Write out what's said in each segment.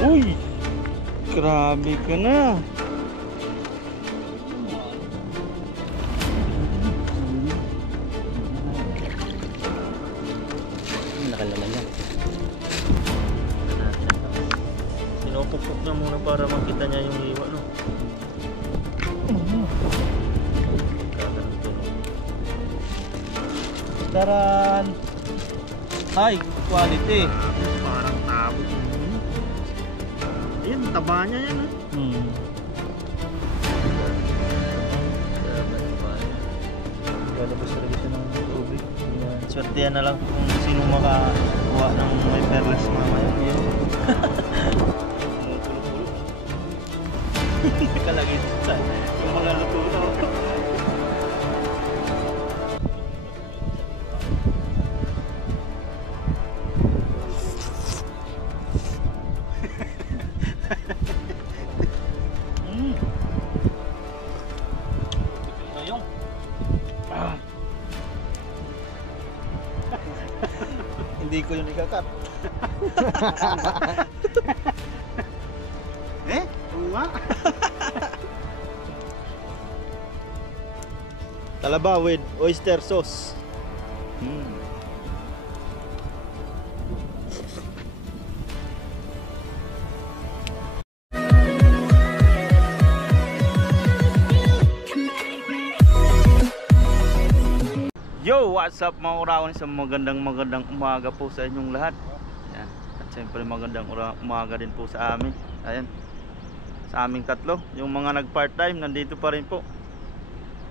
Uy! Grabe ka na. Nakalaman yan. Sinupupok niya muna para makita niya yung hiwa, no? Kaganon tunog. Taran! High quality. Parang tabo. Ayun, taba niya yan, ha? Lalabas talaga siya ng tubig. Swertihan na lang kung sino makakuha ng may perlas mamaya. Tumutulo-tulo. Nakalagay sa yung mga luto na. Hindi ko yung ikakat. Eh? Uwa? Talaba with oyster sauce. Yo, what's up mga urawan, sa magandang umaga po sa inyong lahat. Yan. At siyempre magandang umaga din po sa amin. Ayan, sa aming tatlo. Yung mga nag part time nandito pa rin po.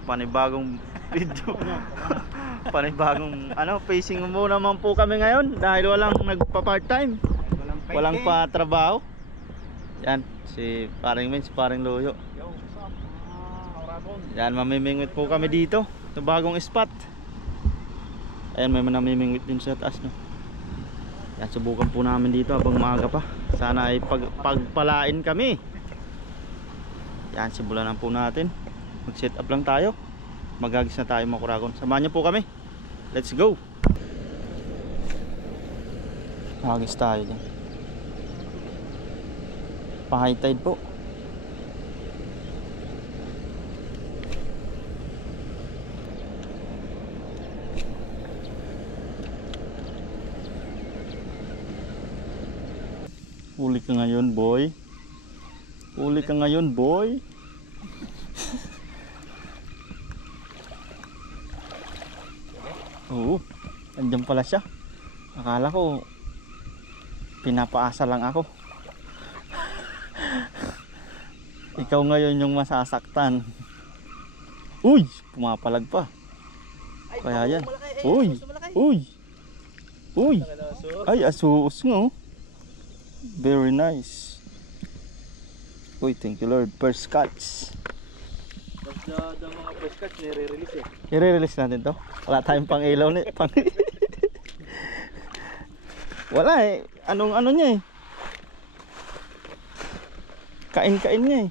Panibagong video. Panibagong facing mo naman po kami ngayon. Dahil walang nagpa part time, walang pa trabaho. Yan, si paring Min, si paring Luyo. Yo, what's up mga urabon? Yan, mamimingwit po kami dito sa bagong spot. Ayan, may namimingwit din sa taas, no? Yan, subukan po namin dito habang maaga pa. Sana ay pagpalain kami. Yan, simulan na po natin. Mag set up lang tayo. Magagis na tayo mga kuragon. Samahan niyo po kami. Let's go. Magagis tayo dyan. Pa high tide po. Huli ka ngayon, boy. Huli ka ngayon, boy. Oo, andyan pala siya. Akala ko pinapaasa lang ako. Ikaw ngayon yung masasaktan. Uy, pumapalag pa. Kaya yan. Uy, uy, uy. Ay, asuos nga, oh. Very nice. Uy, thank you Lord. First catch. Basta mga first catch nire-release eh. I-release natin to. Wala tayong pang ilaw ni pang wala eh. Anong niya eh. Kain-kain niya eh.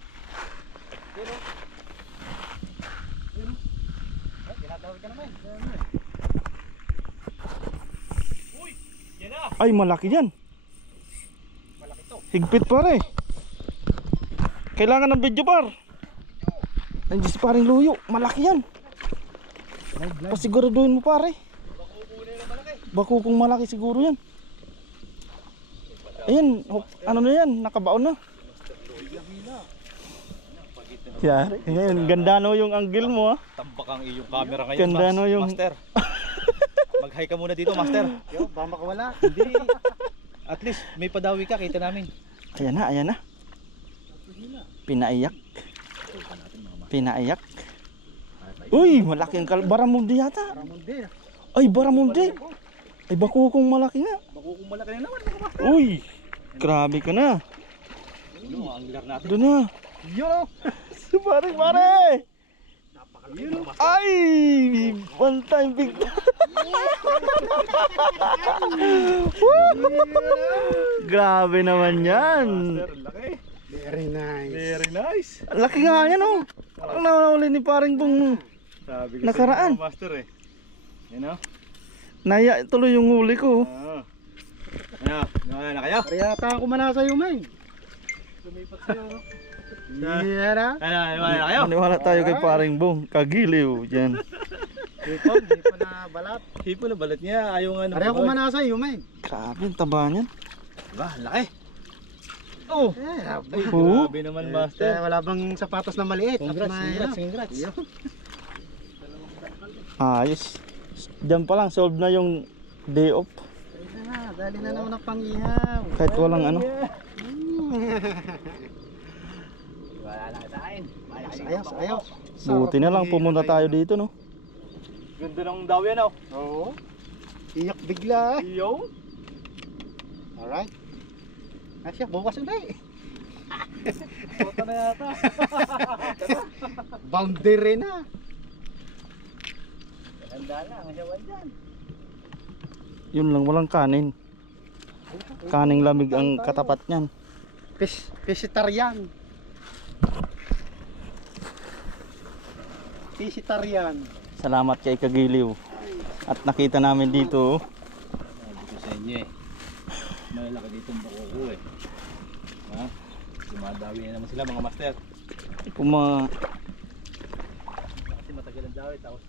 Ay, malaki yan. Higpit pare. Kailangan ng video par. Nandiyan si paring Luyo. Malaki yan. Pasiguraduhin mo pare. Bako kung malaki siguro yan. Ayan, ano na yan, nakabaon na. Yeah, ngayon, ganda no yung angle mo, ha. Tambak ang iyong camera ngayon, Ganda no yung Master. Mag-hi ka muna dito, Master. Yo, baka makawala. Hindi. At least may padawi ka, kita namin. Ayan na, ayan na. Pinaiyak. Pinaiyak. Uy, malaki ang baramundi yata. Ay, baramundi. Ay, bakukong malaki nga. Bakukong malaki na naman. Uy, grabe ka na. Ano, ang angular natin. Doon na. Yo! Pare, pare. Ay, one time big. Grabe naman yan. Laki. Very nice. Very nice. Laki nga yan, oh. Parang nawawali ni paring Bong. Sabi Nakaraan. Master eh. You know? Naya tuloy yung huli ko. Ano? Ano na kayo? Pariyata ako man sa'yo, men. Lumipat sa'yo, no? Yeah, na. Ano na kayo? Maniwala tayo kay paring Bong. Kagiliw. Yan. Hipon, di pa na balat. Hipo na balat niya. Ayaw nga Pareho ko man sa'yo, men. Grabe ang taba niyan. Diba? Laki. Oh! Oo. Grabe naman, master. Wala bang sapatos na maliit? Congrats, At may, congrats, ano, congrats. yun. Ayos. Diyan pa lang solve na yung day off. Ayun na, dali na naman ang pang-ihaw. Kahit walang ano. Wala na sa akin. Ayos, ayos. Buti na lang pumunta tayo dito, no? Ganda ng daw yan, oh. Oo. Iyak bigla. Yo! Alright. Asya, bukas ulit. Puta na yata. Boundary na. Ganda na, masawan dyan. Yun lang, walang kanin. Kaning lamig ang katapat niyan. Pesitarian. Pesitarian. Salamat kay Kagiliw. At nakita namin dito. Sabi ko sa inyo eh. Malaki dito ang bakuko eh. Ha? Dumadawi na naman sila mga master. Kasi matagal ang dawi tapos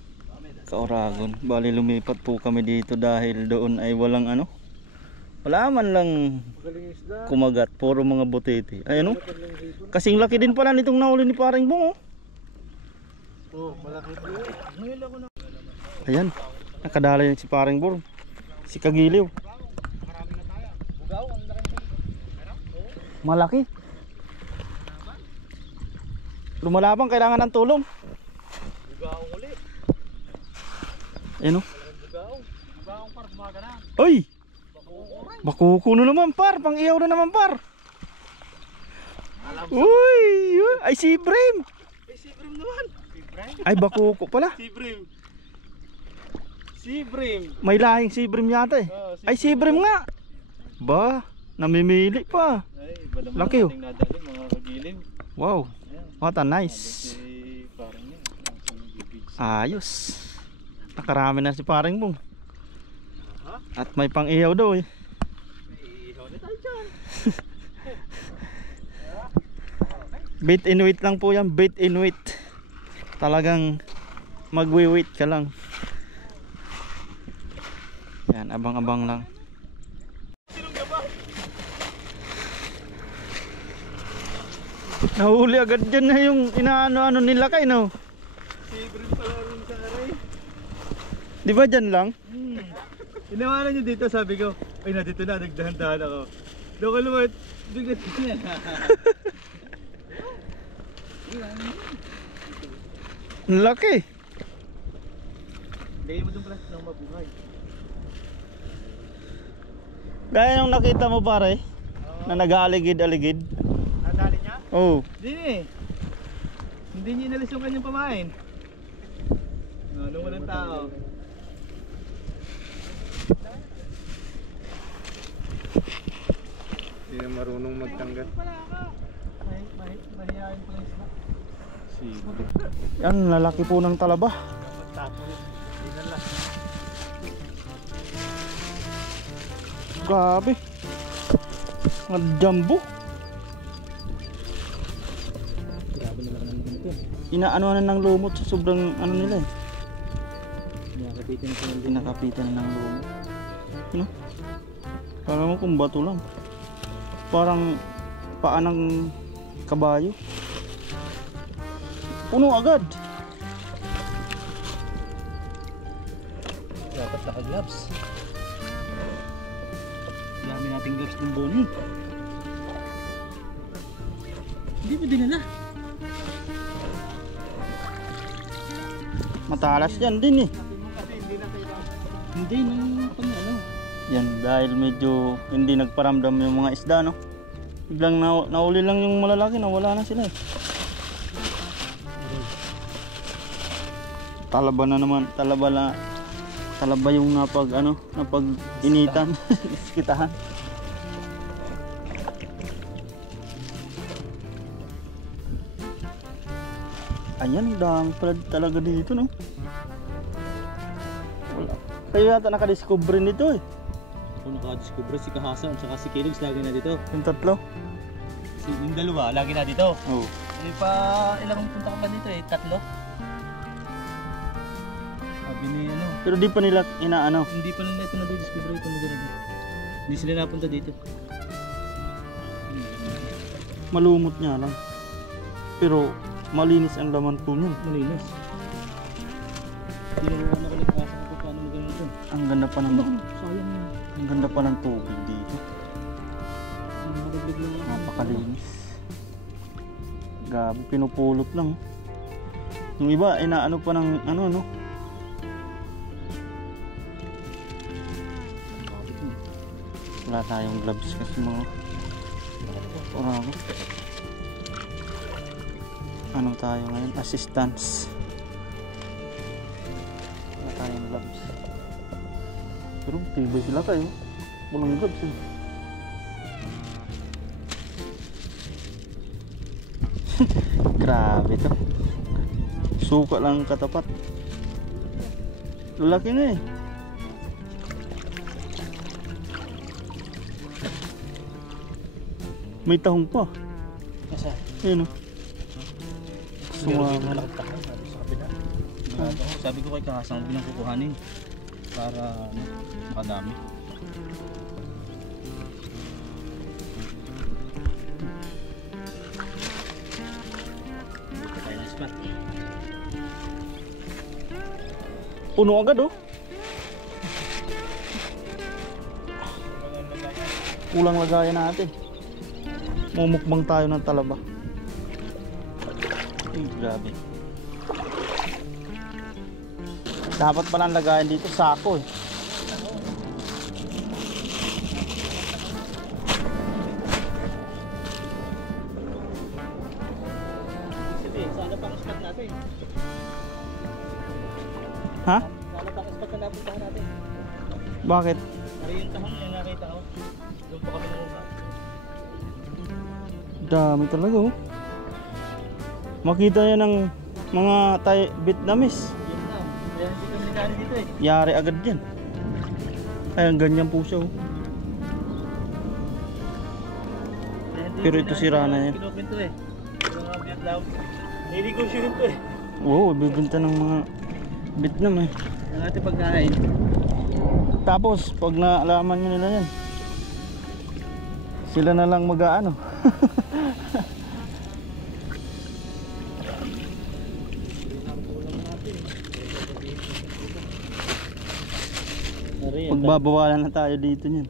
Kauragon. Bali lumipat po kami dito dahil doon ay walang ano. Wala man lang Magaling isda. kumagat. Puro mga butete. Ay ano? Kasing laki din pala nitong nahuli ni paring Bong, oh. Oh, malaki po. Ngayon ako na. Ayan. Nakadala yan si paring Bong. Si Kagiliw. Bugaw, ang laki. Malaki. Lumalabang, kailangan ng tulong. bugaw ulit. Ayan, oh. Bugaw. Bugaw par gumagana. Ay! Bakuko na naman, par. Pang iyaw na naman, par. Uy! Ay, si Brim. Si Brim naman. Ay, bakuko pala. Si Brim. Si Brim. May lahing si Brim yata eh. Oh, Ay, si Brim nga. Ba, namimili pa. Ay, iba naman Laki, oh. ating nadali mga kagiliw. Wow. Ayan. What a nice. Si parang niya. Ayos. Nakarami na si paring Bong. At may pang iyaw daw eh. Ihaw na tayo dyan. Bait in wait lang po yan. Bait in wait. Talagang magwi-wait ka lang. Yan, abang-abang lang. Nahuli agad dyan na yung inaano-ano nila kay no. Si Brim pala rin sa aray. Di ba dyan lang? Inawanan niyo dito, sabi ko, ay na dito na, nagdahan-dahan ako. Doon ko lumot, bigla niya. Ang laki. Lagay mo doon pala ng mabuhay. Gaya yung nakita mo pare, na nag-aaligid-aligid. Nadali niya? Oh, Hindi eh. Hindi niya inalis yung kanyang pamain. No, nung walang tao. Hindi na marunong magtanggal. Mahihayin pala isla. yan lalaki po ng talaba. Tapos, dinala. Grabe. Mga jumbo. Grabe na lang naman ganito. Inaano ng lumot sa sobrang ano nila eh. Nakapitin ko ng Pinakapitan na ng lumot. Ano? Parang mo kung bato lang. Parang paa ng kabayo. Puno agad. dapat naka-gloves. Dami nating gloves ng Bonnie. Hindi mo dinala. Matalas yan din eh. Hindi nung pang ano. Yan dahil medyo hindi nagparamdam yung mga isda no. Biglang nauli lang yung malalaki, nawala na sila eh. Talaba na naman, talaba yung napag initan, iskitahan. Ayan, dami pala talaga dito no. Wala. Kayo yata nakadiscover nito eh. ako nakadiscover si Kahasan at si Kilogs lagi na dito. Yung tatlo? Yung dalawa lagi na dito. Oo. Ano pa ilang punta ka pa dito eh? 3? Sabi ni ano, Pero di pa nila inaano. hindi pa nila ito na-discover ito na dito. Hindi sila napunta dito. Malumot niya lang. Pero malinis ang laman po niyan. Malinis. Hindi naman ako nagkasa kung paano magaling ito. Ang ganda pa ng Sayang yun. ang ganda pa ng tubig dito. Nakadagdag lang ako. Napakalinis. Gabi, pinupulot lang. Yung iba, inaano pa ng ano, no? Wala tayong gloves kasi mga orago. Ano tayo ngayon? Assistance. Wala tayong gloves. Pero tibay sila kayo. Walang gloves eh. Grabe to. Suka lang katapat. Lalaki na eh. May tahong pa. Nasa? Ayun o. Sumama. Sumama. Sabi ko kay Kahasang huwag nang kukuhanin para ano, makadami. Dito tayo ng spot. Puno agad oh. Kulang lagayan natin. Mumukbang tayo ng talaba. Ay, grabe. Dapat pala ang lagayan dito sako eh. Sige, sana pang spot natin. Ha? Sana pang spot na napuntahan natin. Bakit? Ari yung tahong yung nakita ko. Doon pa kami nanguha. Dami talaga oh. Makita yan ng mga Vietnamese. Yun na. Kaya hindi kami nagkari dito eh. Yari agad yan. Kaya ganyan po siya oh. Kaya hindi Pero kami ito sira na yan. Kinupin to eh. Yung mga Vietnam. Nilnegosyo rin to eh. Oo, bibenta ng mga Vietnam eh. Ang ating pagkain. Tapos pag naalaman nyo nila yan, sila na lang mag-aano. Pagbabawalan na tayo dito niyan.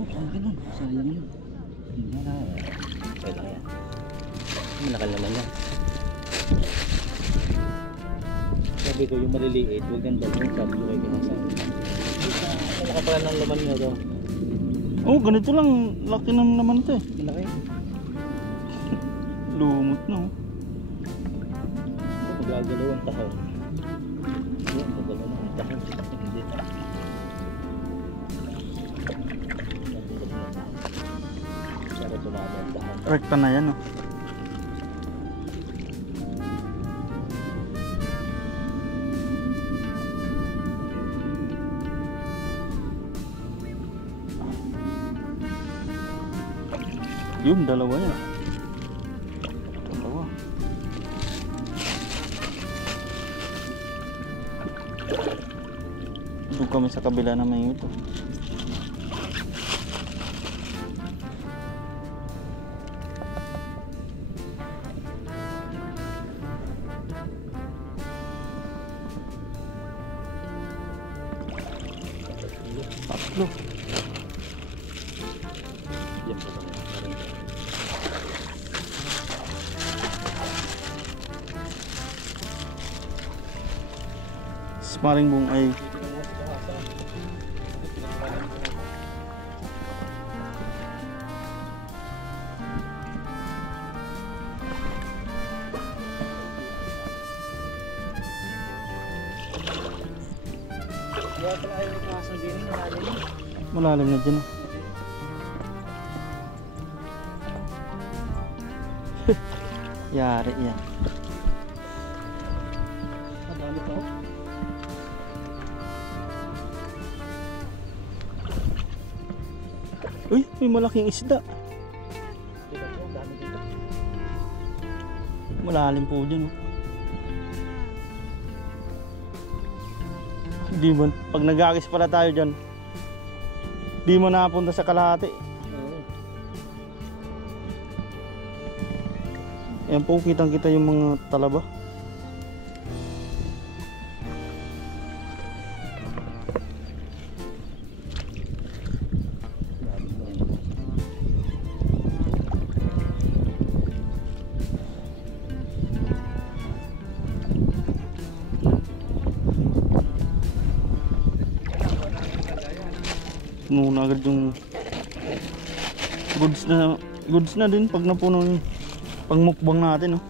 Ang ganun. Sayang yun. Hindi na. Okay lang yan. Malakal naman yan. Sabi ko yung maliliit, huwag nang dalhin. Sabi ko kay Kahasan. Ang nakapala ng laman nyo to. Oh, ganito lang. Laki ng naman ito eh. Malaki. Lumot na oh. Magagalaw ang tahong. Yan, magagalaw ang tahong. Hindi. Para tumama ang tahong. Rekta na yan oh. Yung dalawa yan. Dalawa. Doon kami sa kabila na may ito. Tatlo. Yan po kami. Smaring bung ay Kaya pala ayaw ni Kahasan din. Malalim yun. malalim na dyan. Yari yan. Marami pa ako. Uy, may malaking isda. Dito po, dami dito. Malalim po dyan. Oh. Di man, pag nag-agis pala tayo dyan, di mo napunta sa kalahati. Oo. Ayan po, kitang kita yung mga talaba. Muna agad yung goods na din pag napuno yung pangmukbang natin, oh.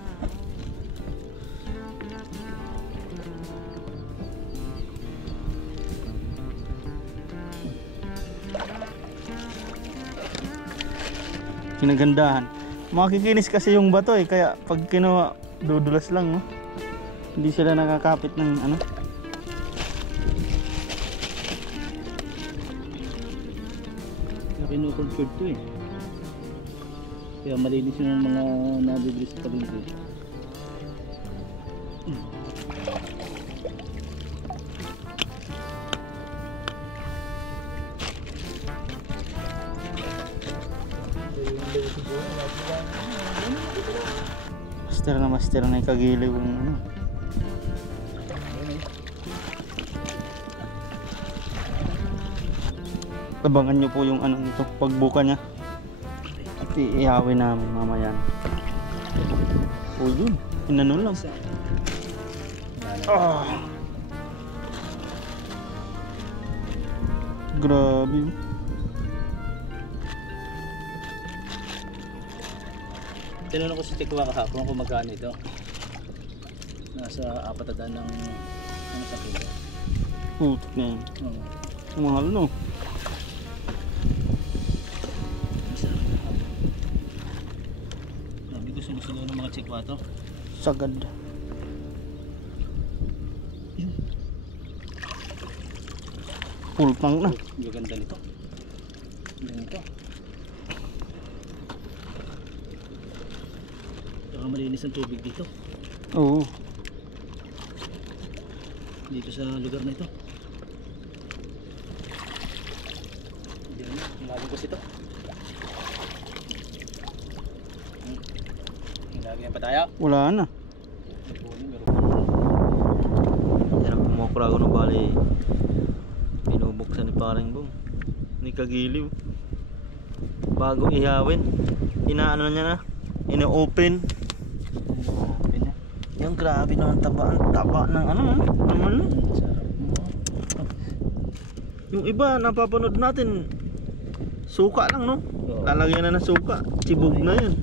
Kinagandahan. Makikinis kasi yung bato eh, kaya pag kinuha dudulas lang, no? Hindi sila nakakapit ng ano. Kinukultured to eh. Kaya malinis yung mga nabibili sa paligid. Master na ikagiliw ang ano. Abangan nyo po yung ano nito, pagbuka niya. At iihawin namin mamaya. O yun, inano lang. Ah. Grabe. Tinanong ko si Tikwa kahapon kung magkano ito. Nasa 400 ng ano sa kilo. Putok na yun. Oo. Mahal, no? Sabi gusto ng mga Tikwa to. Sagad. Full tank na. Gaganda nito. Ganito. Saka malinis ang tubig dito. Oo. Dito sa lugar na ito. Diyan na, nilagay ito. Nilagay pa tayo. Wala na. Yan ang kumukura ko ng bali. Binubuksan ni paring bong. Ni kagiliw. Bago ihawin. Inaano niya na. Ina-open. Yung grabe naman taba ng ano. Naman. Yung iba napapanood natin. Suka lang, no? Lalagyan na ng suka. Tibog na yan.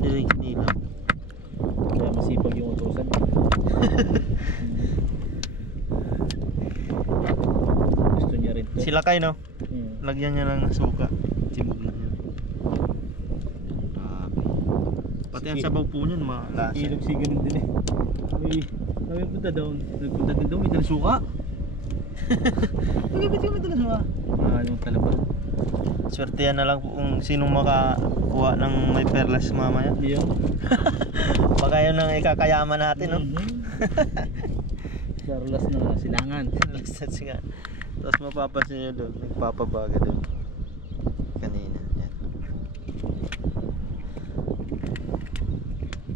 Direct nila. Kaya masipag yung utusan. Gusto niya rin to. Sila kayo, no? Lagyan niya lang ng suka. Tibog na yan. Pati ang sabaw po niyan, malasa. Ilog si ganun din eh. Kami punta doon. Nagpunta din doon. May dalang suka. Ba't kami dalang suka? Yung talaba. Swerte yan na lang po kung sinong makakuha ng may perlas mamaya. Iyo. Baka yun ang ikakayaman natin, no? Charlas na silangan. Lagsats nga. Tapos mapapansin nyo doon, nagpapabaga doon. Kanina. Yan.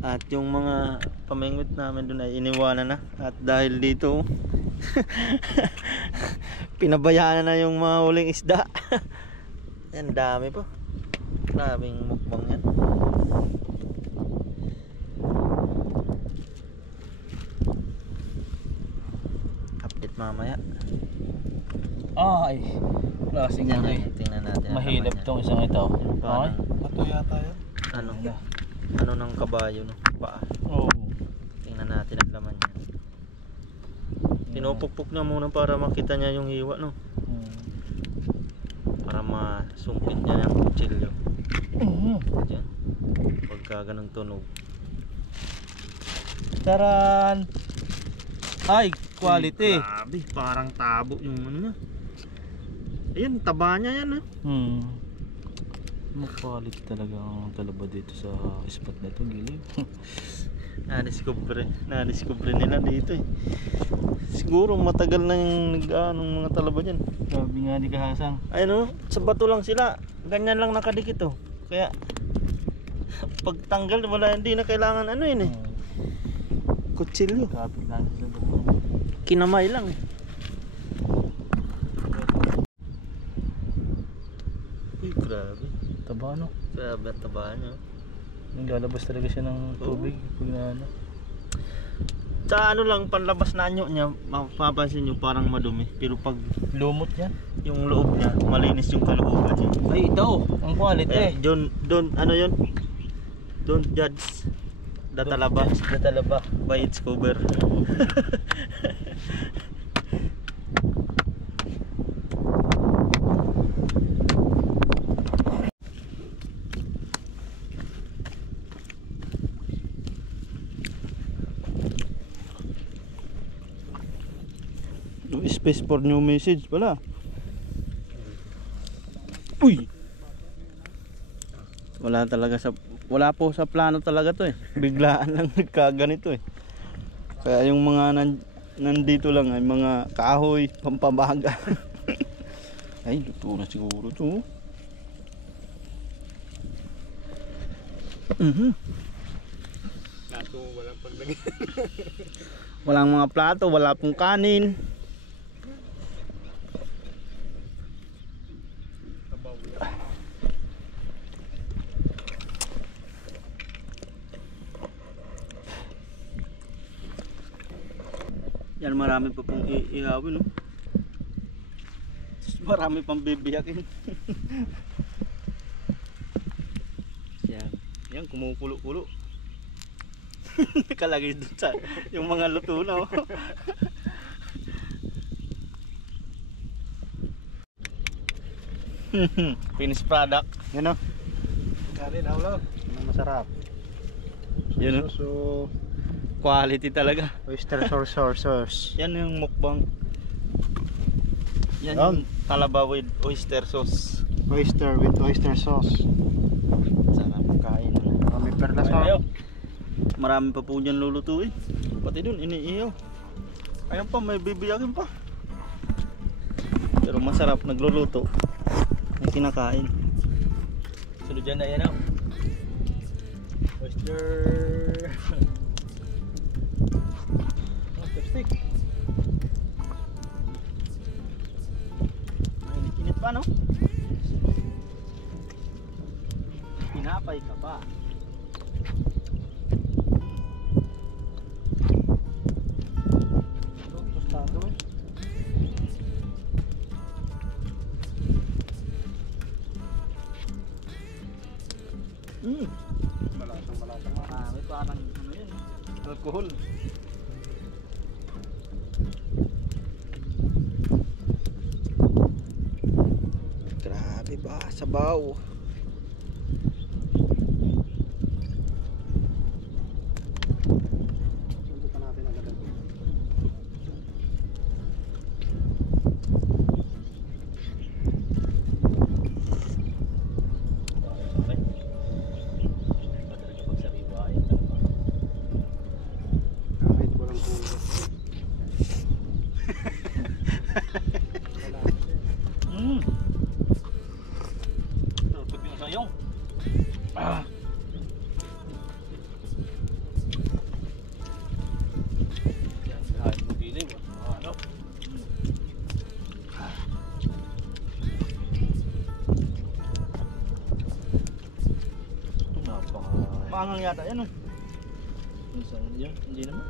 At yung mga pamingwit namin doon ay iniwanan na. At dahil dito, pinabayaan na yung mga huling isda. Yan, dami po. Grabing mukbang yan. Update mamaya. Ay, klaseng ano eh. Tingnan natin. ang Mahilap laman tong isang ito. yan. Ay, Bato yata yan. Ano ng kabayo, no? Paa. oo. Tingnan natin ang laman niya. Pinupukpok niya muna para makita niya yung hiwa, no? Para masungkit niya yung kutsilyo. Diyan. Pagka ganang tunog. Taran! Ay, quality. Grabe, parang tabo yung ano niya. Ayun, taba niya yan Quality talaga ang talaba dito sa spot na ito, gilid. Na-discover nila dito eh. Siguro matagal na yung nag-anong mga talaba dyan. Sabi nga ni Kahasang. Ayun sa bato lang sila. Ganyan lang nakadikit Kaya pag tanggal wala, hindi na kailangan yun eh. Kutsilyo. Kapit lang sa bato. Kinamay lang eh. Uy, grabe. Taba no? Grabe ang taba niya. Naglalabas talaga siya ng tubig pag na Sa lang, panlabas na anyo niya, mapapansin nyo parang madumi. Pero pag lumot niya. yung loob niya, malinis yung kalooban niya. Ay, ito! Ang quality! Don't yun? Don't judge the talaba by its cover. Space for new message pala. Uy! Wala po sa plano talaga to eh. Biglaan lang nagkaganito eh. Kaya yung mga nandito lang ay mga kahoy, pampabaga. Ay, luto na siguro to. Plato, walang paglagay. Walang mga plato, wala pong kanin. Yan, marami pa pong ihawin marami pang bibiyakin. Yan kumukulo-kulo. Nakalagay dun sa yung mga luto na finished product. Yan Karin, hawlog. Masarap. Yun So, quality talaga. oyster sauce. Yan yung mukbang. Yan yung talaba with oyster sauce. Oyster with oyster sauce. Sarap kain. Kami perlas pa. Marami pa po dyan lulutuin. Pati dun iniihaw. Ayun pa, may bibiyakin pa. Pero masarap nagluluto. May kinakain. Sunod dyan na yan oyster. Stick. Init pa Pinapay ka pa. Tostado Malasang. May parang yun, alcohol. Grabe ba, sabaw. Sundutan natin agad ito. Kahit walang kulot. Tutup yung sayong. Kahit magdilim. Pangang yata yan Minsan yan, hindi naman.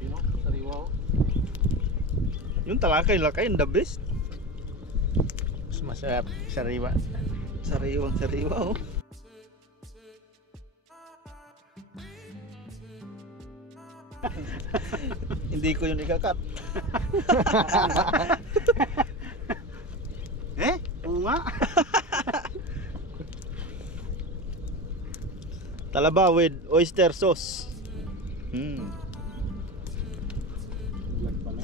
Sino? Sariwa ko. Yung talakay-lakay, the best. Mas masarap. Sariwa. Sariwang-sariwa Hindi ko yun ikakat. Oo nga. Talaba with oyster sauce. Hmm. Vlog pala.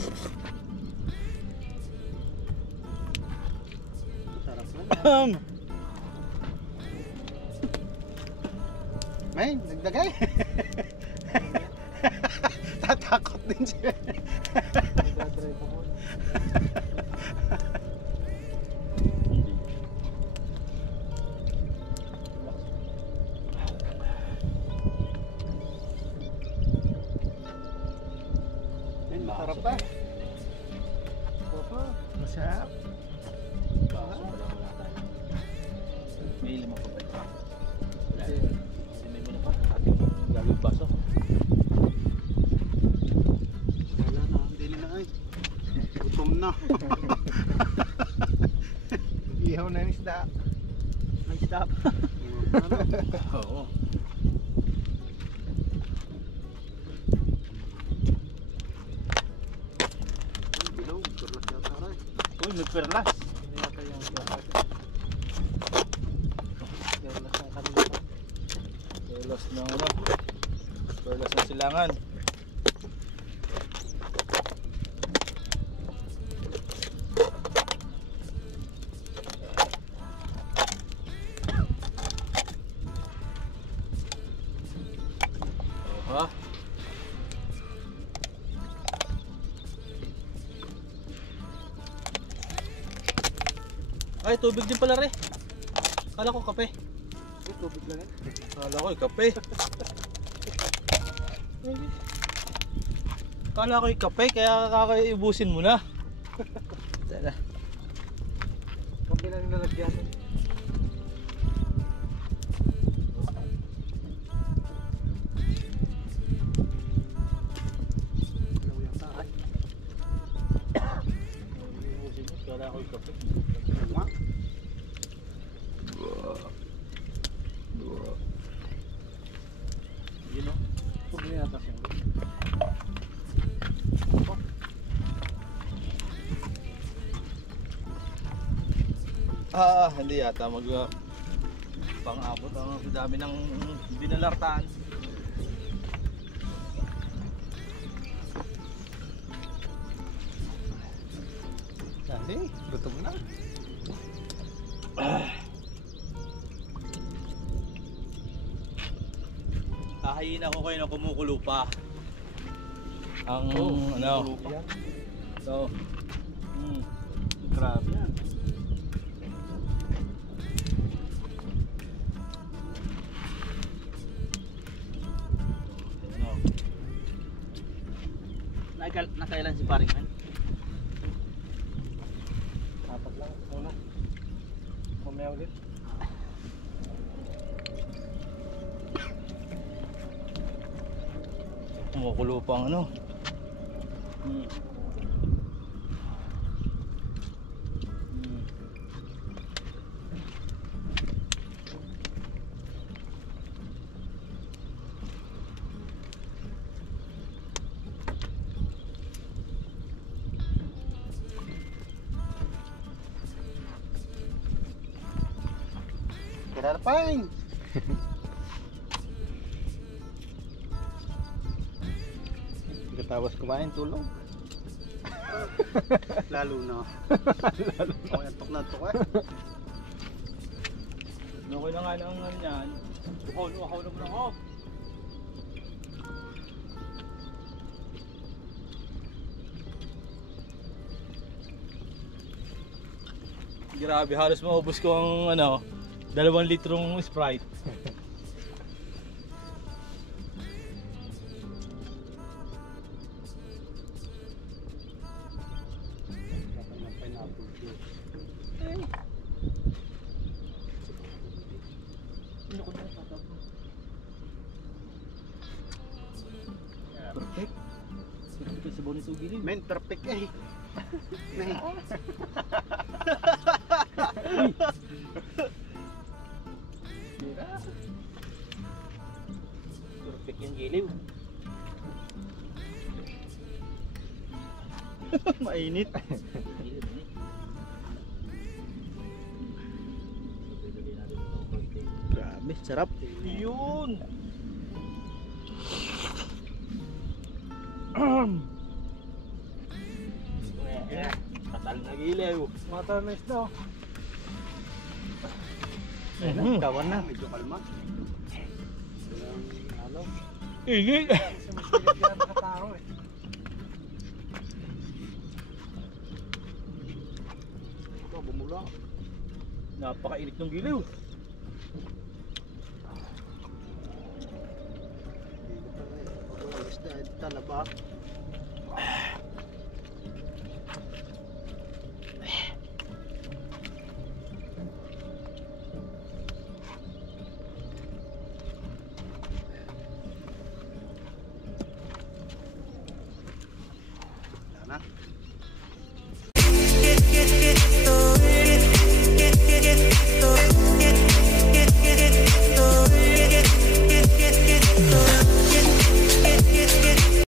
Sarap na. May, nagdagay. Tatakot din siya. Nagdadrive ako. Men, masarap pa. Opo, masarap. Baso wala tayo. May limang pa ba? Wala. May muna pa ating gagawin baso. Wala na, hindi na ay. Gutom na. Ihaw na yung isda. May stop. Oo. Bilog, turlas yata rin. Uy, may perlas. Hindi yata yung turlas ng kanila. Perlas ng ano? Perlas ng silangan. Ha? Ay, tubig din pala re. Kala ko kape. Ay, tubig lang yan. Kala ko kape. Kala ko kape, kaya kakaibusin mo na. Tara. Kape lang nilalagyan. Ilaw yata ay. Ibusin mo, kala ko kape. Tama. Yun o. Huwag na yata siya. Hindi yata mag pang-abot ang dami ng binalartaan. Dali, gutom na. Kahayin ako kayo na kumukulo pa. Ang ano? Yan. So, Grabe yan. ano? Nakailan si paring man? Apat lang muna. Mamaya ulit. Kumukulo pa ang ano? Kinarapang! Pagkatapos kumain, tulog. Lalo na. Ako yan, tok na tok eh. Okay na nga lang ang yan. Uhaw naman ako. Grabe, halos maubos ko ang ano, 2 litrong Sprite. Kapag ng pineapple juice. Perfect. Ito sa bonus ugili. Men, perfect eh. Men. Perfect yung giliw. Mainit. Giliw ni. Grabe, sarap. Yun. Katal na gilaw. Mata na isda oh. Kawan na. Medyo kalma. Ano? Ingay. Sumisilip yan nakatao eh. Ito, bumula. Napakainit ng gilaw. Isda, talaba.